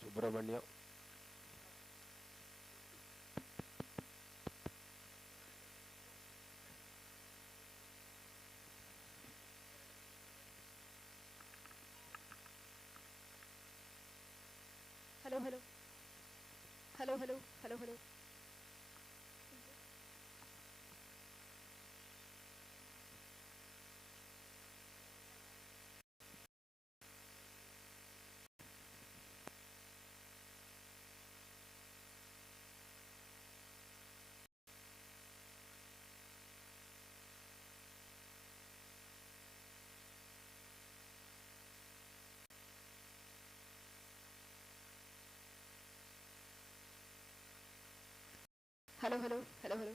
Subrahmanya. Hello, hello. Hello, hello. Hello, hello. Hello, hello. Hello, hello.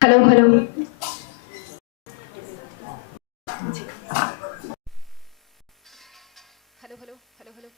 Hello, hello. Hello, hello. Hello, hello.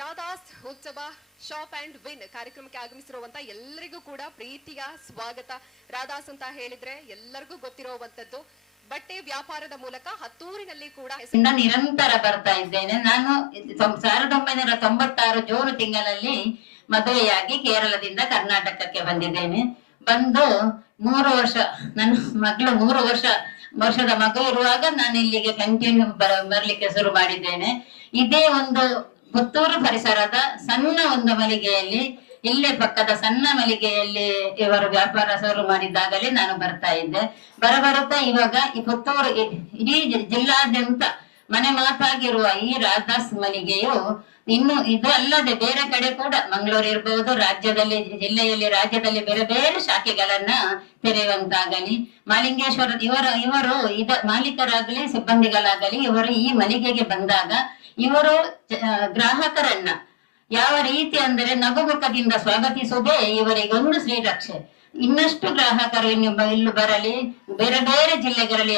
Radha's ಉತ್ಸವ shop and win ಕಾರ್ಯಕ್ರಮಕ್ಕೆ ಆಗಮಿಸಿರುವಂತ ಎಲ್ಲರಿಗೂ ಕೂಡ ಪ್ರೀತಿಯ ಸ್ವಾಗತ. ರಾಧಾಸ್ ಅಂತ ಹೇಳಿದ್ರೆ ಎಲ್ಲರಿಗೂ ಗೊತ್ತಿರುವಂತದ್ದು ಬಟ್ಟೆ ವ್ಯಾಪಾರದ ಮೂಲಕ ಹತ್ತೂರಿನಲ್ಲಿ ಕೂಡ ನಿರಂತರ ಬರ್ತಾ ಇದ್ದೇನೆ. ನಾನು 1996 ಜೂನ್ ತಿಂಗಳಲ್ಲಿ ಮದುವೆಯಾಗಿ ಕೇರಳದಿಂದ ಕರ್ನಾಟಕಕ್ಕೆ ಬಂದಿದ್ದೇನೆ. ಬಂದು 3 ವರ್ಷ, ನನ್ನ ಮಗಳು 3 ವರ್ಷದ ಮಗು ಇರುವಾಗ ನಾನು ಇಲ್ಲಿಗೆ ಕಂಟಿನ್ಯೂ ಬರ್ಲಿಕ್ಕೆ ಶುರು ಮಾಡಿದ್ದೇನೆ. ಇದೇ ಒಂದು ಪುತ್ತೂರು ಪರಿಸರದ ಸಣ್ಣ ಒಂದು ಮಳಿಗೆಯಲ್ಲಿ, ಇಲ್ಲೇ ಪಕ್ಕದ ಸಣ್ಣ ಮಳಿಗೆಯಲ್ಲಿ ಇವರು ವ್ಯಾಪಾರ ಶುರು ಮಾಡಿದ್ದಾಗಲೇ ನಾನು ಬರ್ತಾ ಇದ್ದೆ. ಬರುತ್ತಾ ಇವಾಗ ಈ ಪುತ್ತೂರು ಇಡೀ ಜಿಲ್ಲಾದ್ಯಂತ ಮನೆ ಮಾತಾಗಿರುವ ಈ ರಾಧಾಸ್ ಮಳಿಗೆಯು ಇನ್ನು ಇದು ಅಲ್ಲದೆ ಬೇರೆ ಕಡೆ ಕೂಡ ಮಂಗಳೂರು ಇರಬಹುದು, ರಾಜ್ಯದಲ್ಲಿ ಬೇರೆ ಬೇರೆ ಶಾಖೆಗಳನ್ನ ತೆರೆಯುವಂತಾಗಲಿ. ಮಾಲಿಂಗೇಶ್ವರ ಇವರು ಮಾಲೀಕರಾಗಲಿ ಸಿಬ್ಬಂದಿಗಳಾಗಲಿ ಇವರು ಈ ಮಳಿಗೆಗೆ ಬಂದಾಗ ಇವರು ಗ್ರಾಹಕರನ್ನ ಯಾವ ರೀತಿ ಅಂದರೆ ನಗುಮುಖದಿಂದ ಸ್ವಾಗತಿಸುವುದೇ ಇವರಿಗೊಂದು ಶ್ರೀರಕ್ಷೆ. ಇನ್ನಷ್ಟು ಗ್ರಾಹಕರು ಇಲ್ಲಿ ಬರಲಿ, ಬೇರೆ ಬೇರೆ ಜಿಲ್ಲೆಗಳಲ್ಲಿ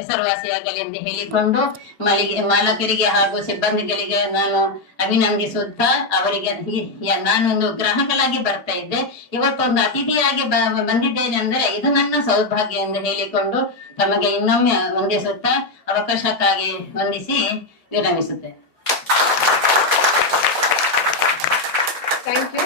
ಹೆಸರುವಾಸಿಯಾಗಲಿ ಎಂದು ಹೇಳಿಕೊಂಡು ಮಾಲಕರಿಗೆ ಹಾಗೂ ಸಿಬ್ಬಂದಿಗಳಿಗೆ ನಾನು ಅಭಿನಂದಿಸುತ್ತಾ ಅವರಿಗೆ ನಾನೊಂದು ಗ್ರಾಹಕರಾಗಿ ಬರ್ತಾ ಇದ್ದೆ, ಇವತ್ತೊಂದು ಅತಿಥಿಯಾಗಿ ಬಂದಿದ್ದೇನೆ ಅಂದ್ರೆ ಇದು ನನ್ನ ಸೌಭಾಗ್ಯ ಎಂದು ಹೇಳಿಕೊಂಡು ತಮಗೆ ಇನ್ನೊಮ್ಮೆ ವಂದಿಸುತ್ತಾ ಅವಕಾಶಕ್ಕಾಗಿ ವಂದಿಸಿ ವಿರಮಿಸುತ್ತೇನೆ. Thank you.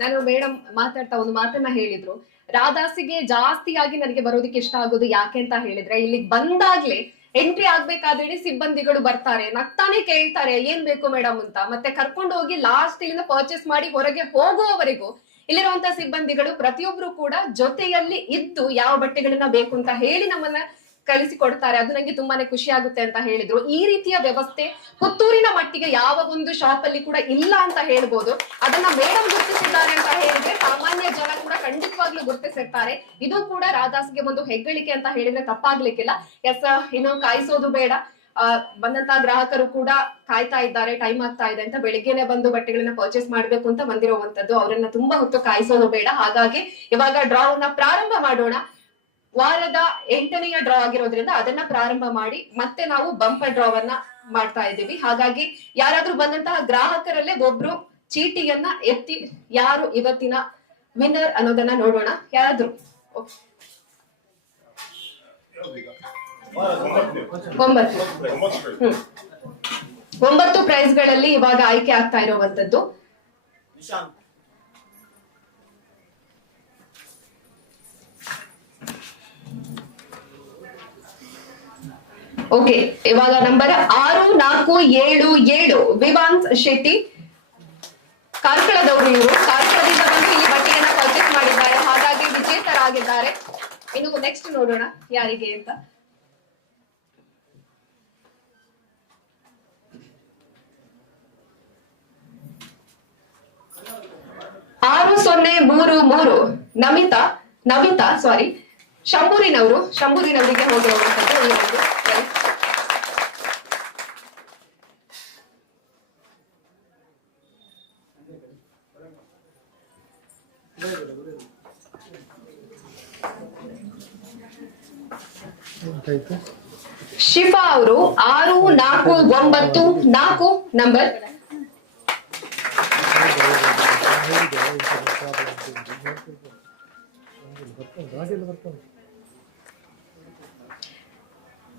ನಾನು ಮೇಡಮ್ ಮಾತಾಡ್ತಾ ಒಂದು ಮಾತನ್ನ ಹೇಳಿದ್ರು, ರಾಧಾಸಿಗೆ ಜಾಸ್ತಿಯಾಗಿ ನನಗೆ ಬರೋದಕ್ಕೆ ಇಷ್ಟ ಆಗೋದು ಯಾಕೆ ಅಂತ ಹೇಳಿದ್ರೆ, ಇಲ್ಲಿಗೆ ಬಂದಾಗ್ಲೇ ಎಂಟ್ರಿ ಆಗ್ಬೇಕಾದ್ರೆ ಸಿಬ್ಬಂದಿಗಳು ಬರ್ತಾರೆ, ನಗ್ತಾನೆ ಕೇಳ್ತಾರೆ ಏನ್ ಬೇಕು ಮೇಡಮ್ ಅಂತ. ಮತ್ತೆ ಕರ್ಕೊಂಡು ಹೋಗಿ ಲಾಸ್ಟ್ ಇಲ್ಲಿಂದ ಪರ್ಚೇಸ್ ಮಾಡಿ ಹೊರಗೆ ಹೋಗುವವರೆಗೂ ಇಲ್ಲಿರುವಂತ ಸಿಬ್ಬಂದಿಗಳು ಪ್ರತಿಯೊಬ್ರು ಕೂಡ ಜೊತೆಯಲ್ಲಿ ಇದ್ದು ಯಾವ ಬಟ್ಟೆಗಳನ್ನ ಬೇಕು ಅಂತ ಹೇಳಿ ನಮ್ಮನ್ನ ಕಳಿಸಿಕೊಡ್ತಾರೆ. ಅದು ನಂಗೆ ತುಂಬಾನೇ ಖುಷಿ ಆಗುತ್ತೆ ಅಂತ ಹೇಳಿದ್ರು. ಈ ರೀತಿಯ ವ್ಯವಸ್ಥೆ ಪುತ್ತೂರಿನ ಮಟ್ಟಿಗೆ ಯಾವ ಒಂದು ಶಾಪ್ ಅಲ್ಲಿ ಕೂಡ ಇಲ್ಲ ಅಂತ ಹೇಳ್ಬೋದು. ಅದನ್ನ ಮೇಡಮ್ ಗುರುತಿಸಿದ್ದಾರೆ ಅಂತ ಹೇಳಿದ್ರೆ ಸಾಮಾನ್ಯ ಜನ ಕೂಡ ಖಂಡಿತವಾಗ್ಲೂ ಗುರುತಿಸಿರ್ತಾರೆ. ಇದು ಕೂಡ ರಾಧಾಸ್ಗೆ ಒಂದು ಹೆಗ್ಗಳಿಕೆ ಅಂತ ಹೇಳಿದ್ರೆ ತಪ್ಪಾಗ್ಲಿಕ್ಕಿಲ್ಲ. ಎಸ್, ಇನ್ನು ಕಾಯಿಸೋದು ಬೇಡ. ಬಂದಂತಹ ಗ್ರಾಹಕರು ಕೂಡ ಕಾಯ್ತಾ ಇದ್ದಾರೆ, ಟೈಮ್ ಆಗ್ತಾ ಇದೆ ಅಂತ, ಬೆಳಿಗ್ಗೆನೆ ಬಂದು ಬಟ್ಟೆಗಳನ್ನ ಪರ್ಚೇಸ್ ಮಾಡ್ಬೇಕು ಅಂತ ಬಂದಿರುವಂತದ್ದು. ಅವರನ್ನ ತುಂಬಾ ಹೊತ್ತು ಕಾಯಿಸೋದು ಬೇಡ. ಹಾಗಾಗಿ ಇವಾಗ ಡ್ರಾವನ್ನ ಪ್ರಾರಂಭ ಮಾಡೋಣ. ವಾರದ 8ನೇ ಡ್ರಾ ಆಗಿರೋದ್ರಿಂದ ಅದನ್ನ ಪ್ರಾರಂಭ ಮಾಡಿ ಮತ್ತೆ ನಾವು ಬಂಪರ್ ಡ್ರಾವನ್ನ ಮಾಡ್ತಾ ಇದ್ದೀವಿ. ಹಾಗಾಗಿ ಯಾರಾದ್ರೂ ಬಂದಂತಹ ಗ್ರಾಹಕರಲ್ಲೇ ಒಬ್ರು ಚೀಟಿಯನ್ನ ಎತ್ತಿ ಯಾರು ಇವತ್ತಿನ ವಿನ್ನರ್ ಅನ್ನೋದನ್ನ ನೋಡೋಣ. ಯಾರಾದ್ರೂ 9 ಪ್ರೈಸ್ಗಳಲ್ಲಿ ಇವಾಗ ಆಯ್ಕೆ ಆಗ್ತಾ ಇರುವಂತದ್ದು. ಓಕೆ, ಇವಾಗ ನಂಬರ್ 6477 ವಿವಾನ್ಸ್ ಶೆಟ್ಟಿ, ಕಾರ್ಕಳದವರು. ಇವರು ಕಾರ್ಕಳದಿಂದ ಬಂದು ಈ ಬಟ್ಟೆಯನ್ನ ಪರ್ಚೇಸ್ ಮಾಡಿದ್ದಾರೆ, ಹಾಗಾಗಿ ವಿಜೇತರಾಗಿದ್ದಾರೆ. ಇನ್ನು ನೆಕ್ಸ್ಟ್ ನೋಡೋಣ ಯಾರಿಗೆ ಅಂತ. 6033 ನಮಿತಾ ಶಂಭೂರಿನವರಿಗೆ ಹೋಗಿರುವಂತದ್ದು ಈ ಒಂದು. ಶಿಫಾ ಅವರು 6494 ನಂಬರ್.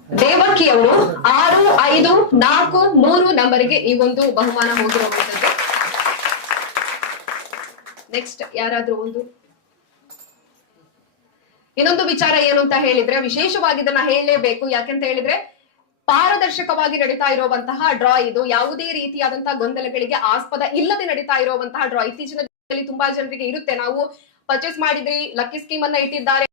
ದೇವಕಿ ಅವರು 6543 ನಂಬರ್ಗೆ ಈ ಒಂದು ಬಹುಮಾನ ಹೋಗಿರುವಂತದ್ದು. ನೆಕ್ಸ್ಟ್ ಯಾರಾದ್ರೂ ಇನ್ನೊಂದು ವಿಚಾರ ಏನು ಅಂತ ಹೇಳಿದ್ರೆ, ವಿಶೇಷವಾಗಿ ಇದನ್ನ ಹೇಳಲೇಬೇಕು. ಯಾಕೆಂತ ಹೇಳಿದ್ರೆ ಪಾರದರ್ಶಕವಾಗಿ ನಡೀತಾ ಇರುವಂತಹ ಡ್ರಾ ಇದು. ಯಾವುದೇ ರೀತಿಯಾದಂತಹ ಗೊಂದಲಗಳಿಗೆ ಆಸ್ಪದ ಇಲ್ಲದೆ ನಡೀತಾ ಇರುವಂತಹ ಡ್ರಾ. ಇತ್ತೀಚಿನ ದಿನಗಳಲ್ಲಿ ತುಂಬಾ ಜನರಿಗೆ ಇರುತ್ತೆ, ನಾವು ಪರ್ಚೇಸ್ ಮಾಡಿದ್ರಿ, ಲಕ್ಕಿ ಸ್ಕೀಮ್ ಅನ್ನ ಇಟ್ಟಿದ್ದಾರೆ,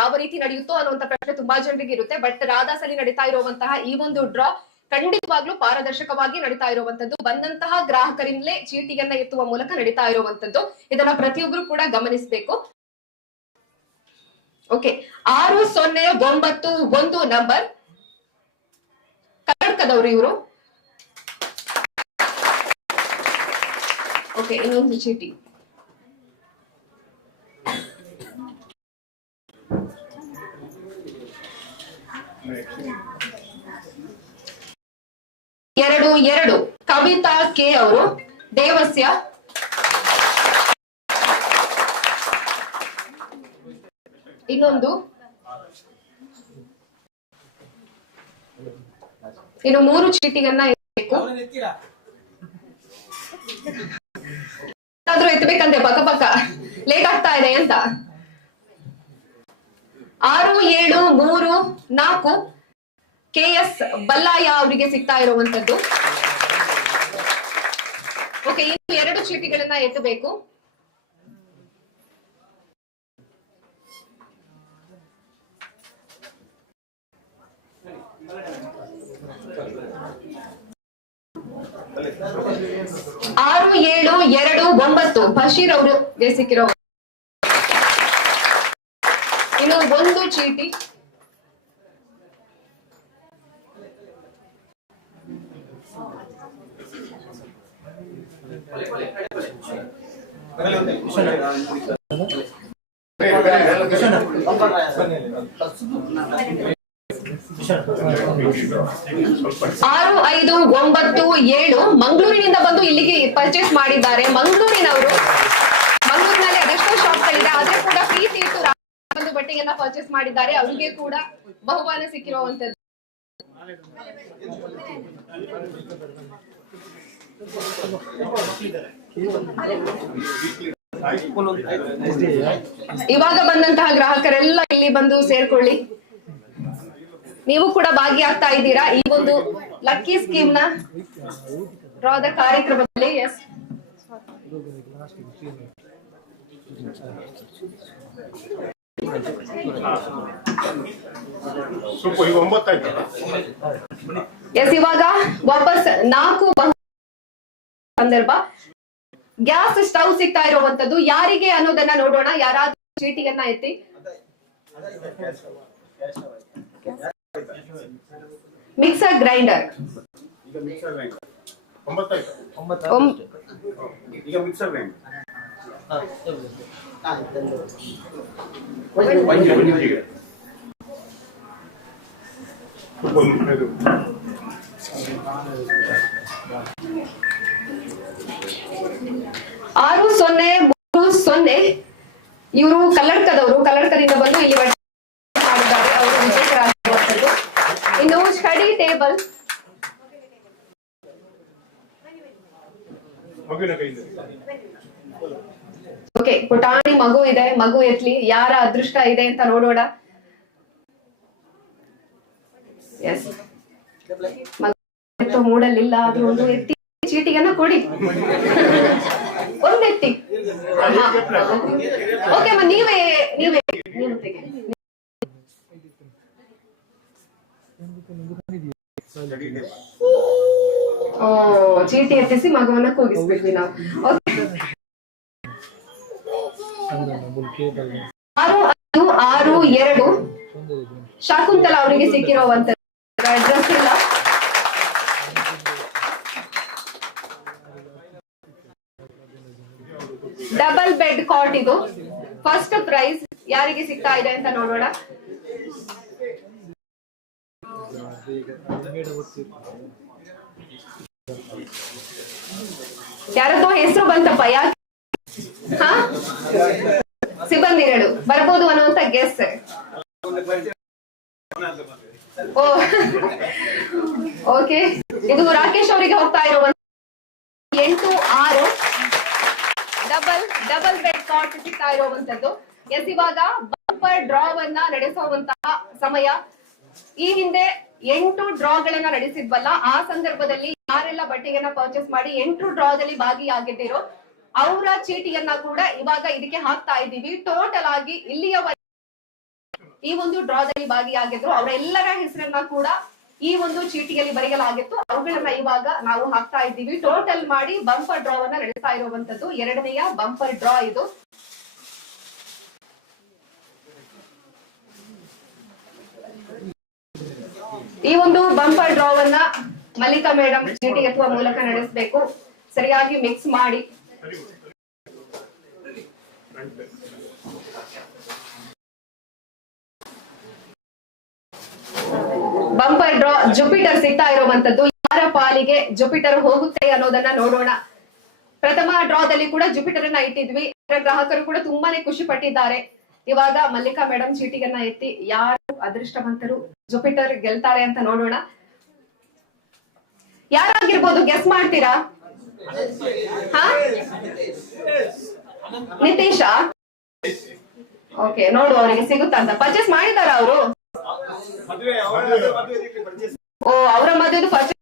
ಯಾವ ರೀತಿ ನಡೆಯುತ್ತೋ ಅನ್ನುವಂತ ಪ್ರಶ್ನೆ ತುಂಬಾ ಜನರಿಗೆ ಇರುತ್ತೆ. ಬಟ್ ರಾಧಾಸ್ ಅಲ್ಲಿ ನಡೀತಾ ಇರುವಂತಹ ಈ ಒಂದು ಡ್ರಾ ಖಂಡಿತವಾಗ್ಲೂ ಪಾರದರ್ಶಕವಾಗಿ ನಡೀತಾ ಇರುವಂತದ್ದು. ಬಂದಂತಹ ಗ್ರಾಹಕರಿಂದಲೇ ಚೀಟಿಯನ್ನ ಎತ್ತುವ ಮೂಲಕ ನಡೀತಾ ಇರುವಂತದ್ದು. ಇದನ್ನ ಪ್ರತಿಯೊಬ್ರು ಕೂಡ ಗಮನಿಸಬೇಕು. ಓಕೆ, 6091 ನಂಬರ್, ಕರ್ನಾಟಕದವರು ಇವರು. ಓಕೆ, ಇನ್ನೊಂದು ಚೀಟಿ. ಎರಡು ಕವಿತಾ ಕೆ ಅವರು, ದೇವಸ್ಯ. ಇನ್ನೊಂದು ಇನ್ನು 3 ಚೀಟಿಗನ್ನ ಎತ್ತಬೇಕು. ಆದ್ರೂ ಎತ್ತಬೇಕಂತೆ ಪಕ್ಕ ಪಕ್ಕ ಲೇಟ್ ಆಗ್ತಾ ಇದೆ ಅಂತ. 6, 7, 3, 4 KS ಬಲ್ಲಾಯ ಅವರಿಗೆ ಸಿಗ್ತಾ ಇರುವಂತದ್ದು. ಓಕೆ, ಇನ್ನು 2 ಚೀಟಿಗಳನ್ನ ಎತ್ತಬೇಕು. ಆರು 7, 2, 9 ಬಶೀರ್ ಅವರಿಗೆ ಸಿಕ್ಕಿರೋ. ಇನ್ನು 1 ಚೀಟಿ. ಆರು 5, 9, 7 ಮಂಗಳೂರಿನಿಂದ ಬಂದು ಇಲ್ಲಿಗೆ ಪರ್ಚೇಸ್ ಮಾಡಿದ್ದಾರೆ. ಮಂಗಳೂರಿನವರು, ಮಂಗಳೂರಿನಲ್ಲಿ ಅದೆಷ್ಟೋ ಶಾಪ್ಗಳಿದೆ, ಆದ್ರೆ ಕೂಡ ಪ್ರೀತಿ ಇಟ್ಟು ಒಂದು ಬಟ್ಟೆಯನ್ನ ಪರ್ಚೇಸ್ ಮಾಡಿದ್ದಾರೆ. ಅವರಿಗೆ ಕೂಡ ಬಹುಮಾನ ಸಿಕ್ಕಿರುವಂತದ್ದು. ಇವಾಗ ಬಂದಂತಹ ಗ್ರಾಹಕರೆಲ್ಲ ಇಲ್ಲಿ ಬಂದು ಸೇರ್ಕೊಳ್ಳಿ. ನೀವು ಕೂಡ ಭಾಗಿಯಾಗ್ತಾ ಇದ್ದೀರಾ ಈ ಒಂದು ಲಕ್ಕಿ ಸ್ಕೀಮ್ ನ ಡ್ರಾದ ಕಾರ್ಯಕ್ರಮದಲ್ಲಿ. ಎಸ್, ಎಸ್, ಇವಾಗ ವಾಪಸ್ 4 ಸಂದರ್ಭ ಗ್ಯಾಸ್ ಸ್ಟವ್ ಸಿಗ್ತಾ ಇರುವಂತದ್ದು. ಯಾರಿಗೆ ಅನ್ನೋದನ್ನ ನೋಡೋಣ. ಯಾರಾದ್ರೂ ಚೀಟಿಯನ್ನ ಎತ್ತಿ. ಮಿಕ್ಸರ್ ಗ್ರೈಂಡರ್, ಆರು 0, 3, 0 ಇವರು ಕಲ್ಲಡ್ಕದವರು. ಕಲ್ಲಡ್ಕದಿಂದ ಬಂದು ಇಲ್ಲಿ ಮಾಡಿದ್ದಾರೆ. ಅವರು ವಿಶೇಷರಾಗಿರುವಂತದ್ದು. ಇನ್ನು ಸ್ಟಡಿ ಟೇಬಲ್, ಓಕೆ, ಪುಟಾಣಿ ಮಗು ಇದೆ. ಮಗು ಎತ್ಲಿ, ಯಾರ ಅದೃಷ್ಟ ಇದೆ ಅಂತ ನೋಡೋಣ. ಎಸ್, ಮಗು ಮೂಡಲಿಲ್ಲ, ಆದ್ರೂ ಒಂದು ಎತ್ತಿ ಚೀಟಿಗನ್ನ ಕೊಡಿ. ಒಂದೆತ್ತಿ. ಓಕೆ, ನೀವೇ ನೀವೇ ನೀವು ತೆಗೆ. ಓ, ಚೀಟಿ ಎತ್ತಿಸಿ ಮಗುವನ್ನ ಕೂಗಿಸ್ಬಿಟ್ವಿ ನಾವು. 6, 5, 6, 2 ಶಾಕುಂತಲಾ ಅವರಿಗೆ ಸಿಕ್ಕಿರುವಂತ ಅಡ್ರೆಸ್ ಇಲ್ಲ. ಡಬಲ್ ಬೆಡ್ ಕಾಟ್ ಇದು. ಫಸ್ಟ್ ಪ್ರೈಸ್ ಯಾರಿಗೆ ಸಿಗ್ತಾ ಇದೆ ಅಂತ ನೋಡೋಣ. ಯಾರದೋ ಹೆಸರು ಬಂತಪ್ಪ, ಯಾಕೆ? ಸಿಬ್ಬಂದಿಗಳು ಬರ್ಬೋದು ಅನ್ನುವಂತ ಗೆಸ್. ಓ, ಓಕೆ, ಇದು ರಾಕೇಶ್ ಅವರಿಗೆ ಹೋಗ್ತಾ ಇರುವಂತ 8, 6 ಡಬಲ್ ಬೆಡ್ ಕಾಟ್ ಸಿಗ್ತಾ ಇರುವಂತದ್ದು. ಎಸ್, ಇವಾಗ ಬಂಪರ್ ಡ್ರಾವನ್ನ ನಡೆಸುವಂತಹ ಸಮಯ. ಈ ಹಿಂದೆ 8 ಡ್ರಾಗಳನ್ನ ನಡೆಸಿದ್ವಲ್ಲ, ಆ ಸಂದರ್ಭದಲ್ಲಿ ಯಾರೆಲ್ಲ ಬಟ್ಟೆಯನ್ನ ಪರ್ಚೇಸ್ ಮಾಡಿ 8 ಡ್ರಾದಲ್ಲಿ ಭಾಗಿಯಾಗಿದ್ದೀರೋ ಅವರ ಚೀಟಿಯನ್ನ ಕೂಡ ಇವಾಗ ಇದಕ್ಕೆ ಹಾಕ್ತಾ ಇದ್ದೀವಿ. ಟೋಟಲ್ ಆಗಿ ಇಲ್ಲಿಯವರೆಗೆ ಈ ಒಂದು ಡ್ರಾದಲ್ಲಿ ಭಾಗಿಯಾಗಿದ್ರು ಅವರೆಲ್ಲರ ಹೆಸರನ್ನ ಕೂಡ ಈ ಒಂದು ಚೀಟಿಯಲ್ಲಿ ಬರೆಯಲಾಗಿತ್ತು. ಅವುಗಳನ್ನ ಇವಾಗ ನಾವು ಹಾಕ್ತಾ ಇದ್ದೀವಿ. ಟೋಟಲ್ ಮಾಡಿ ಬಂಪರ್ ಡ್ರಾವನ್ನ ನಡೆಸ್ತಾ ಇರುವಂತದ್ದು 2ನೇ ಬಂಪರ್ ಡ್ರಾ ಇದು. ಈ ಒಂದು ಬಂಪರ್ ಡ್ರಾವನ್ನ ಮಲ್ಲಿಕಾ ಮೇಡಮ್ ಚೀಟಿ ಎತ್ತುವ ಮೂಲಕ ನಡೆಸಬೇಕು. ಸರಿಯಾಗಿ ಮಿಕ್ಸ್ ಮಾಡಿ. ಬಂಪರ್ ಡ್ರಾ ಜುಪಿಟರ್ ಸಿಗ್ತಾ ಇರುವಂತದ್ದು. ಯಾರ ಪಾಲಿಗೆ ಜುಪಿಟರ್ ಹೋಗುತ್ತೆ ಅನ್ನೋದನ್ನ ನೋಡೋಣ. ಪ್ರಥಮ ಡ್ರಾದಲ್ಲಿ ಕೂಡ ಜುಪಿಟರ್ ಅನ್ನ ಇಟ್ಟಿದ್ವಿ. ಗ್ರಾಹಕರು ಕೂಡ ತುಂಬಾನೇ ಖುಷಿ ಪಟ್ಟಿದ್ದಾರೆ. ಇವಾಗ ಮಲ್ಲಿಕಾ ಮೇಡಮ್ ಚೀಟಿಗನ್ನ ಎತ್ತಿ ಯಾರು ಅದೃಷ್ಟವಂತರು ಜುಪಿಟರ್ ಗೆಲ್ತಾರೆ ಅಂತ ನೋಡೋಣ. ಯಾರಾಗಿರ್ಬೋದು ಗೆಸ್ ಮಾಡ್ತೀರಾ? ನಿತೀಶ. ಓಕೆ, ನೋಡು ಅವರಿಗೆ ಸಿಗುತ್ತಾ ಅಂತ. ಪರ್ಚೇಸ್ ಮಾಡಿದಾರ ಅವರು? ಓ, ಅವರ ಮದುವೆದು ಪರ್ಚೇಸ್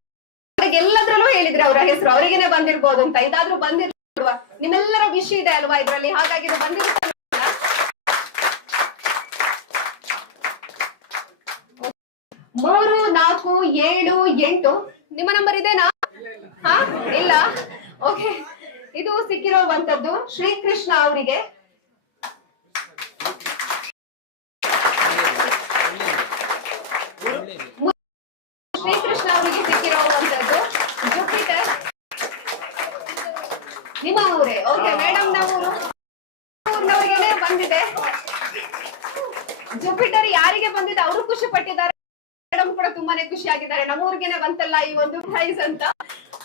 ಎಲ್ಲದ್ರಲ್ಲೂ ಹೇಳಿದ್ರೆ ಅವರ ಹೆಸರು ಅವರಿಗೇನೆ ಬಂದಿರ್ಬೋದು ಅಂತ. ಇದಾದ್ರೂ ಬಂದಿರುವ ನಿಮ್ಮೆಲ್ಲರ ವಿಷಯ ಇದೆ ಅಲ್ವಾ ಇದ್ರಲ್ಲಿ, ಹಾಗಾಗಿ ಇದು ಬಂದಿರುತ್ತೆ. 3, 4, 7, 8 ನಿಮ್ಮ ನಂಬರ್ ಇದೆನಾ? ಇಲ್ಲ. ಓಕೆ, ಇದು ಸಿಕ್ಕಿರುವಂತದ್ದು ಶ್ರೀಕೃಷ್ಣ ಅವರಿಗೆ. ಶ್ರೀಕೃಷ್ಣ ಅವರಿಗೆ ಸಿಕ್ಕಿರುವಂತದ್ದು ಜುಪಿಟರ್. ನಿಮ್ಮ ಊರೇ? ಓಕೆ, ಮೇಡಮ್ ಊರಿನವರಿಗೇನೆ ಬಂದಿದೆ ಜುಪಿಟರ್. ಯಾರಿಗೆ ಬಂದಿದೆ ಅವರು ಖುಷಿ ಪಟ್ಟಿದ್ದಾರೆ, ಮೇಡಮ್ ಕೂಡ ತುಂಬಾನೇ ಖುಷಿ ಆಗಿದ್ದಾರೆ. ನಮ್ಮೂರಿಗೇನೆ ಬಂತಲ್ಲ ಈ ಒಂದು ಪ್ರೈಸ್ ಅಂತ.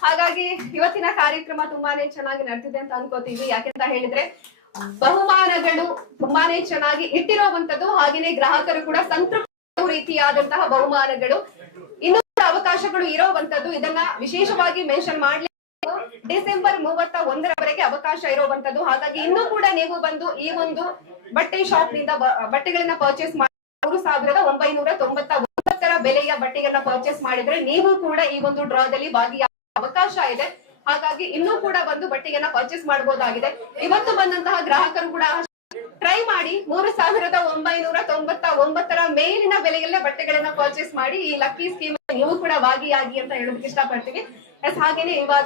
ಹಾಗಾಗಿ ಇವತ್ತಿನ ಕಾರ್ಯಕ್ರಮ ತುಂಬಾನೇ ಚೆನ್ನಾಗಿ ನಡೆದಿದೆ ಅಂತ ಅನ್ಕೋತೀವಿ. ಯಾಕೆಂತ ಹೇಳಿದ್ರೆ ಬಹುಮಾನಗಳು ತುಂಬಾನೇ ಚೆನ್ನಾಗಿ ಇಟ್ಟಿರುವಂತದ್ದು, ಹಾಗೇನೆ ಗ್ರಾಹಕರು ಕೂಡ ಸಂತೃಪ್ತ ರೀತಿಯಾದಂತಹ ಬಹುಮಾನಗಳು, ಇನ್ನೂ ಅವಕಾಶಗಳು ಇರುವಂತದ್ದು. ಇದನ್ನ ವಿಶೇಷವಾಗಿ ಮೆನ್ಷನ್ ಮಾಡ್ಲಿಕ್ಕೆ ಡಿಸೆಂಬರ್ 31ರವರೆಗೆ ಅವಕಾಶ ಇರುವಂತದ್ದು. ಹಾಗಾಗಿ ಇನ್ನೂ ಕೂಡ ನೀವು ಬಂದು ಈ ಒಂದು ಬಟ್ಟೆ ಶಾಪ್ ನಿಂದ ಬಟ್ಟೆಗಳನ್ನ ಪರ್ಚೇಸ್ ಮಾಡಿ 3,999 ಬೆಲೆಯ ಬಟ್ಟೆಗಳನ್ನ ಪರ್ಚೇಸ್ ಮಾಡಿದ್ರೆ ನೀವು ಕೂಡ ಈ ಒಂದು ಡ್ರಾದಲ್ಲಿ ಭಾಗಿಯಾಗುವ ಅವಕಾಶ ಇದೆ. ಹಾಗಾಗಿ ಇನ್ನೂ ಕೂಡ ಬಂದು ಬಟ್ಟೆಯನ್ನ ಪರ್ಚೇಸ್ ಮಾಡಬಹುದಾಗಿದೆ. ಇವತ್ತು ಬಂದಂತಹ ಗ್ರಾಹಕರು ಕೂಡ ಟ್ರೈ ಮಾಡಿ 3,999 ಮೇಲಿನ ಬೆಲೆಯಲ್ಲೇ ಬಟ್ಟೆಗಳನ್ನ ಪರ್ಚೇಸ್ ಮಾಡಿ ಈ ಲಕ್ಕಿ ಸ್ಕೀಮ್ ನೀವು ಕೂಡ ಭಾಗಿಯಾಗಿ ಅಂತ ಹೇಳೋದಕ್ಕೆ ಇಷ್ಟಪಡ್ತೀವಿ. ಹಾಗೇನೆ ಇವಾಗ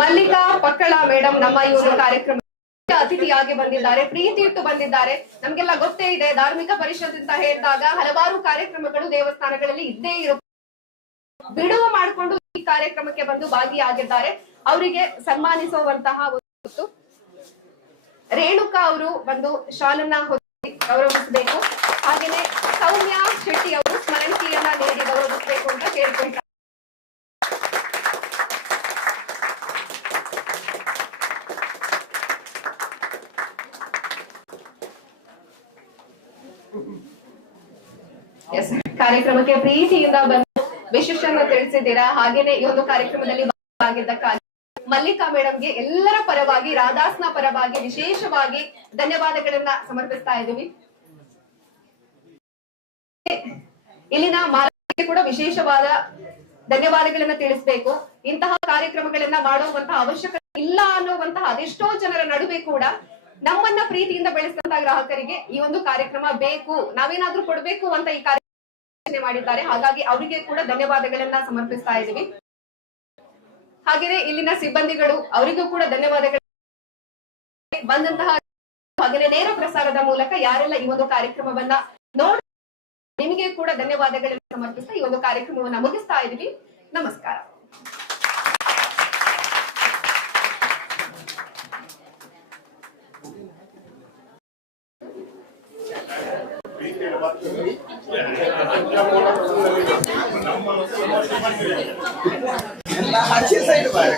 ಮಲ್ಲಿಕಾ ಪಕ್ಕಳ ಮೇಡಮ್ ನಮ್ಮ ಈ ಒಂದು ಕಾರ್ಯಕ್ರಮ ಅತಿಥಿಯಾಗಿ ಬಂದಿದ್ದಾರೆ, ಪ್ರೀತಿ ಇಟ್ಟು ಬಂದಿದ್ದಾರೆ. ನಮ್ಗೆಲ್ಲ ಗೊತ್ತೇ ಇದೆ, ಧಾರ್ಮಿಕ ಪರಿಷತ್ ಅಂತ ಹೇಳಿದಾಗ ಹಲವಾರು ಕಾರ್ಯಕ್ರಮಗಳು ದೇವಸ್ಥಾನಗಳಲ್ಲಿ ಇದ್ದೇ ಇರುತ್ತೆ. ಬಿಡುವು ಮಾಡಿಕೊಂಡು ಈ ಕಾರ್ಯಕ್ರಮಕ್ಕೆ ಬಂದು ಭಾಗಿಯಾಗಿದ್ದಾರೆ. ಅವರಿಗೆ ಸನ್ಮಾನಿಸುವಂತಹ ಒಂದು ರೇಣುಕಾ ಅವರು ಒಂದು ಶಾಲನ್ನ ಹೊತ್ತಿ ಗೌರವಿಸಬೇಕು. ಹಾಗೇನೆ ಸೌಮ್ಯ ಶೆಟ್ಟಿ ಅವರು ಸ್ಮರಣೀಯನ್ನ ನೀಡಿ ಗೌರವಿಸಬೇಕು ಅಂತ ಕೇಳ್ಕೊಂಡ್ರೆ. ಕಾರ್ಯಕ್ರಮಕ್ಕೆ ಪ್ರೀತಿಯಿಂದ ಬಂದು ವಿಶೇಷನ ತಿಳಿಸಿದ್ದೀರಾ. ಹಾಗೇನೆ ಈ ಒಂದು ಕಾರ್ಯಕ್ರಮದಲ್ಲಿ ಭಾಗಿಯಾಗಿದ್ದಕ್ಕಾಗಿ ಮಲ್ಲಿಕಾ ಮೇಡಮ್ಗೆ ಎಲ್ಲರ ಪರವಾಗಿ, ರಾಧಾಸ್ನ ಪರವಾಗಿ ವಿಶೇಷವಾಗಿ ಧನ್ಯವಾದಗಳನ್ನ ಸಮರ್ಪಿಸ್ತಾ ಇದ್ದೀವಿ. ಇಲ್ಲಿನ ಮಾಲೀಕರಿಗೆ ಕೂಡ ವಿಶೇಷವಾದ ಧನ್ಯವಾದಗಳನ್ನ ತಿಳಿಸಬೇಕು. ಇಂತಹ ಕಾರ್ಯಕ್ರಮಗಳನ್ನ ಮಾಡುವಂತಹ ಅವಶ್ಯಕತೆ ಇಲ್ಲ ಅನ್ನುವಂತಹ ಅದೆಷ್ಟೋ ಜನರ ನಡುವೆ ಕೂಡ ನಮ್ಮನ್ನ ಪ್ರೀತಿಯಿಂದ ಬೆಳೆಸಿದಂತಹ ಗ್ರಾಹಕರಿಗೆ ಈ ಒಂದು ಕಾರ್ಯಕ್ರಮ ಬೇಕು, ನಾವೇನಾದ್ರೂ ಕೊಡ್ಬೇಕು ಅಂತ ಈ ಕಾರ್ಯಕ್ರಮ ಮಾಡಿದ್ದಾರೆ. ಹಾಗಾಗಿ ಅವರಿಗೆ ಕೂಡ ಧನ್ಯವಾದಗಳನ್ನ ಸಮರ್ಪಿಸ್ತಾ ಇದ್ದೀವಿ. ಹಾಗೆಯೇ ಇಲ್ಲಿನ ಸಿಬ್ಬಂದಿಗಳು ಅವರಿಗೂ ಕೂಡ ಧನ್ಯವಾದಗಳು. ಬಂದಂತಹ ಹಾಗೆಯೇ ನೇರ ಪ್ರಸಾರದ ಮೂಲಕ ಯಾರೆಲ್ಲ ಈ ಒಂದು ಕಾರ್ಯಕ್ರಮವನ್ನ ನೋಡಿ ನಿಮಗೆ ಕೂಡ ಧನ್ಯವಾದಗಳನ್ನ ಸಮರ್ಪಿಸ್ತಾ ಈ ಒಂದು ಕಾರ್ಯಕ್ರಮವನ್ನ ಮುಗಿಸ್ತಾ ಇದ್ದೀವಿ. ನಮಸ್ಕಾರ. अच्छे साइड कलर